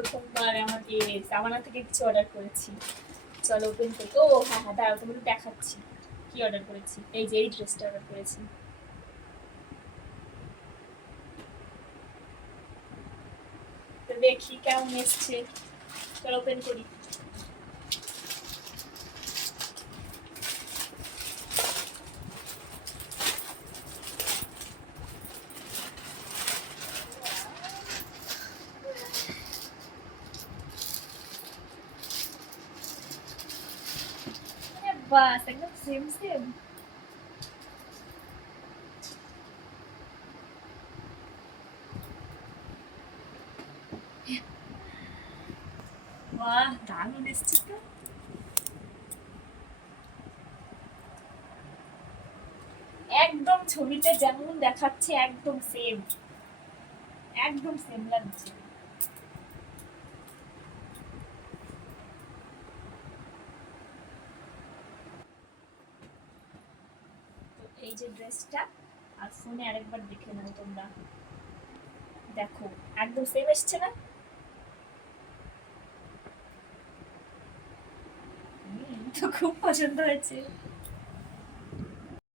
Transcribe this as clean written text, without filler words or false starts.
প্রথমবার আমাকে সাবানা থেকে কিছু অর্ডার করেছি। চলো ওপেন করি। ও হ্যাঁ হ্যাঁ, দাঁড়াও তোমাকে দেখাচ্ছি কি অর্ডার করেছি। এই যে এই ড্রেসটা অর্ডার করেছি। তো দেখি কেমন এসছে, চলো ওপেন করি। বাস একদম সেম সেম। বাহ দারুণ এসছে তো। একদম ছবিতে যেমন দেখাচ্ছে একদম সেম, একদম সেম লাগছে। তো এই যে ড্রেসটা, আর ফোনে আরেকবার দেখে নাও তোমরা, দেখো একদম সেম এসছে না? তো খুব পছন্দ হয়েছে।